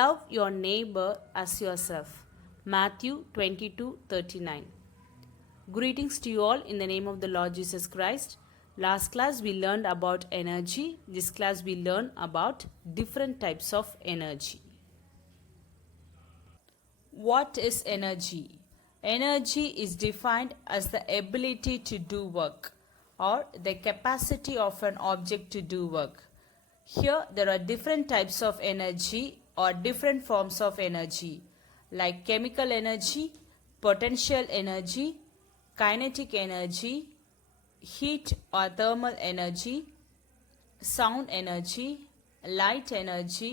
Love your neighbor as yourself. Matthew 22:39. Greetings to you all in the name of the Lord Jesus Christ. Last class we learned about energy. This class we learn about different types of energy. What is energy? Energy is defined as the ability to do work or the capacity of an object to do work. Here there are different types of energy or different forms of energy like chemical energy, potential energy, kinetic energy, heat or thermal energy, sound energy, light energy,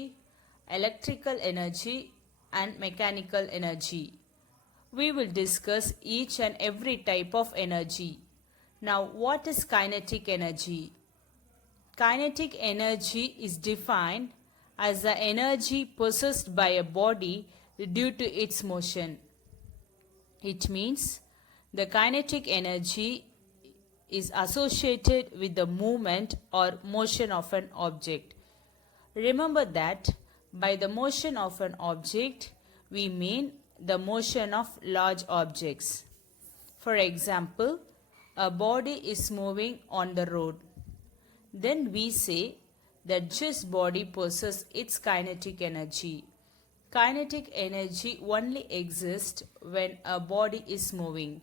electrical energy, and mechanical energy. We will discuss each and every type of energy. Now, what is kinetic energy? Kinetic energy is defined as the energy possessed by a body due to its motion. It means the kinetic energy is associated with the movement or motion of an object. Remember that by the motion of an object, we mean the motion of large objects. For example, a body is moving on the road. Then we say that this body possesses its kinetic energy. Kinetic energy only exists when a body is moving.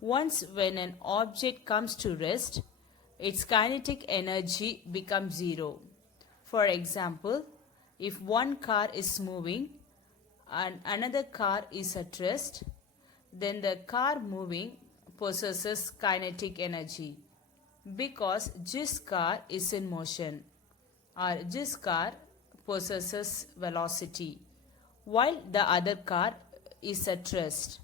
Once when an object comes to rest, its kinetic energy becomes zero. For example, if one car is moving and another car is at rest, then the car moving possesses kinetic energy because this car is in motion or this car possesses velocity while the other car is at rest.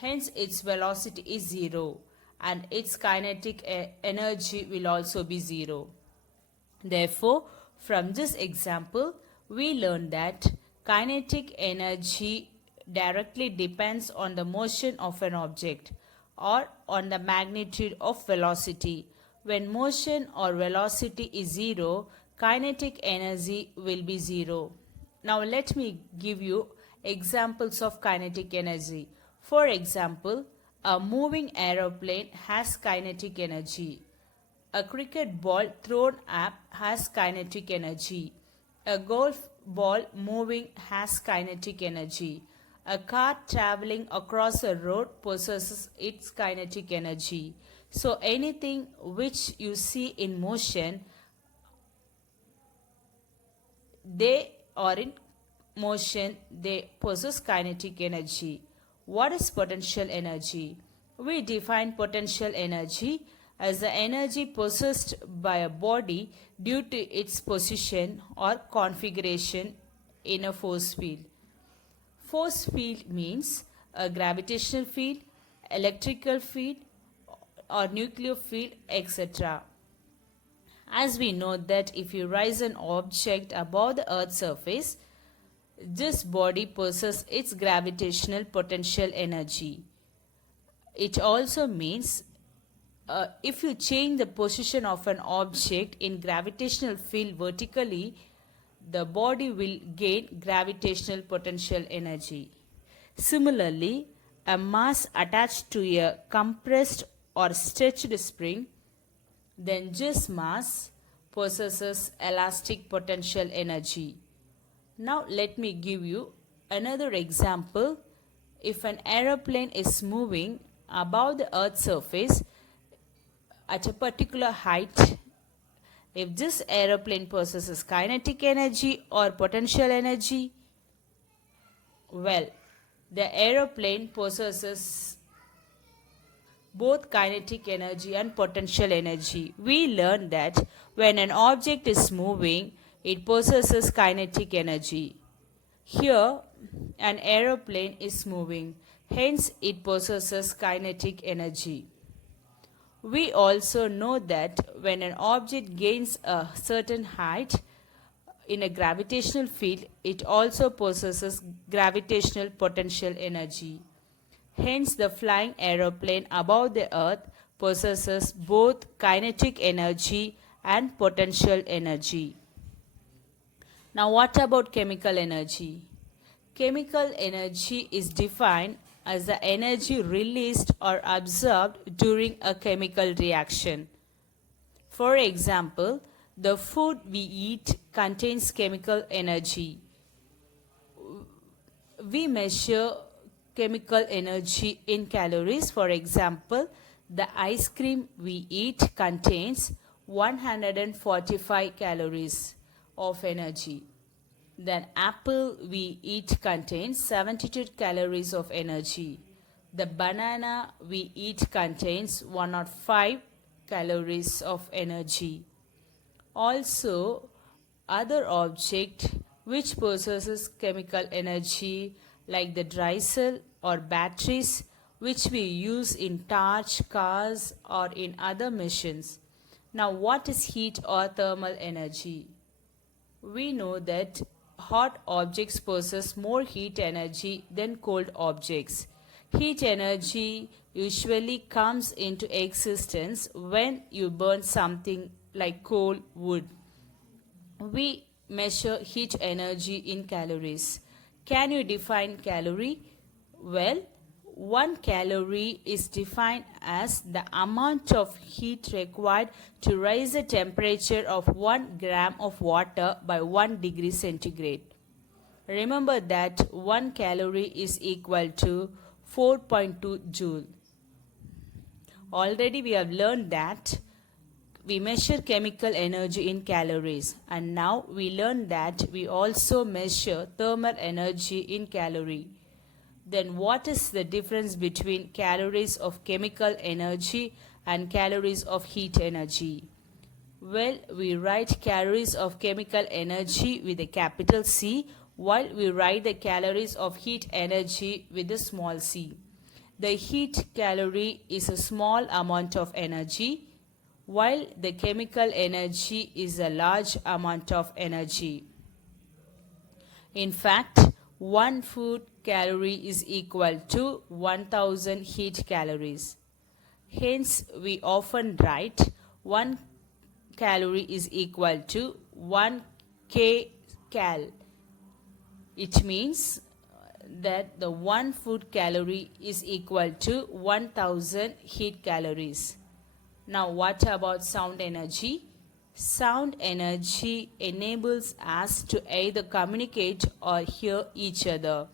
Hence its velocity is zero and its kinetic energy will also be zero. Therefore, from this example, we learn that kinetic energy directly depends on the motion of an object or on the magnitude of velocity. When motion or velocity is zero, kinetic energy will be zero. Now let me give you examples of kinetic energy. For example, a moving aeroplane has kinetic energy. A cricket ball thrown up has kinetic energy. A golf ball moving has kinetic energy. A car traveling across a road possesses its kinetic energy. So anything which you see in motion, they are in motion, they possess kinetic energy. What is potential energy? We define potential energy as the energy possessed by a body due to its position or configuration in a force field. Force field means a gravitational field, electrical field, or nuclear field, etc. As we know that if you raise an object above the Earth's surface, this body possesses its gravitational potential energy. It also means if you change the position of an object in gravitational field vertically, the body will gain gravitational potential energy. Similarly, a mass attached to a compressed or stretched spring, then this mass possesses elastic potential energy. Now let me give you another example. If an aeroplane is moving above the Earth's surface at a particular height, if this aeroplane possesses kinetic energy or potential energy, well, the aeroplane possesses both kinetic energy and potential energy. We learned that when an object is moving, it possesses kinetic energy. Here, an aeroplane is moving, hence it possesses kinetic energy. We also know that when an object gains a certain height in a gravitational field, it also possesses gravitational potential energy. Hence, the flying aeroplane above the Earth possesses both kinetic energy and potential energy. Now what about chemical energy? Chemical energy is defined as the energy released or absorbed during a chemical reaction. For example, the food we eat contains chemical energy. We measure chemical energy in calories. For example, the ice cream we eat contains 145 calories of energy. Then apple we eat contains 72 calories of energy. The banana we eat contains 105 calories of energy. Also, other object which possesses chemical energy like the dry cell or batteries which we use in torch, cars or in other machines. Now what is heat or thermal energy? We know that hot objects possess more heat energy than cold objects. Heat energy usually comes into existence when you burn something like coal, wood. We measure heat energy in calories. Can you define calorie? Well, 1 calorie is defined as the amount of heat required to raise the temperature of 1 gram of water by 1 degree centigrade. Remember that 1 calorie is equal to 4.2 joule. Already we have learned that we measure chemical energy in calories, and now we learn that we also measure thermal energy in calorie. Then what is the difference between calories of chemical energy and calories of heat energy? Well, we write calories of chemical energy with a capital C, while we write the calories of heat energy with a small c. The heat calorie is a small amount of energy, while the chemical energy is a large amount of energy. In fact, 1 food calorie is equal to 1000 heat calories. Hence, we often write 1 calorie is equal to 1 kcal. It means that the 1 food calorie is equal to 1000 heat calories. Now what about sound energy? Sound energy enables us to either communicate or hear each other.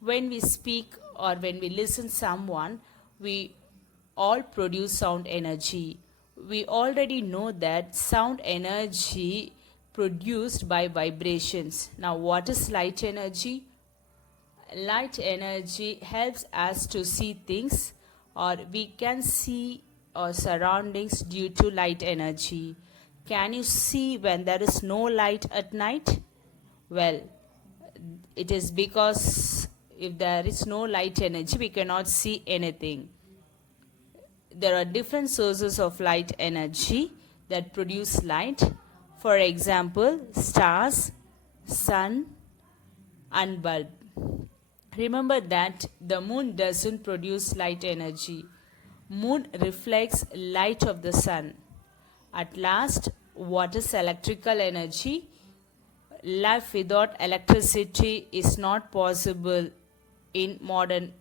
When we speak or when we listen someone, we all produce sound energy. We already know that sound energy produced by vibrations. Now what is light energy? Light energy helps us to see things, or we can see our surroundings due to light energy. Can you see when there is no light at night? Well, it is because if there is no light energy, we cannot see anything. There are different sources of light energy that produce light. For example, stars, sun, and bulb. Remember that the moon doesn't produce light energy. Moon reflects light of the sun. At last, what is electrical energy? Life without electricity is not possible in modern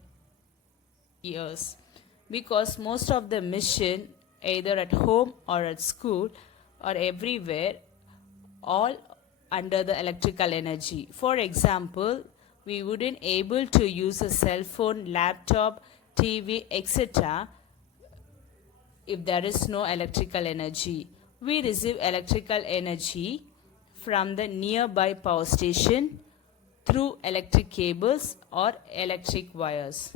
years, because most of the mission, either at home or at school or everywhere, all under the electrical energy. For example, we wouldn't able to use a cell phone, laptop, TV, etc. if there is no electrical energy. We receive electrical energy from the nearby power station through electric cables or electric wires.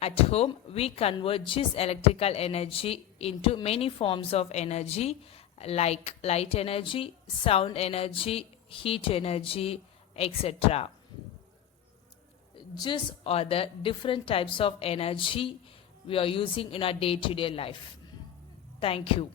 At home, we convert this electrical energy into many forms of energy like light energy, sound energy, heat energy, etc. These are the different types of energy we are using in our day-to-day life. Thank you.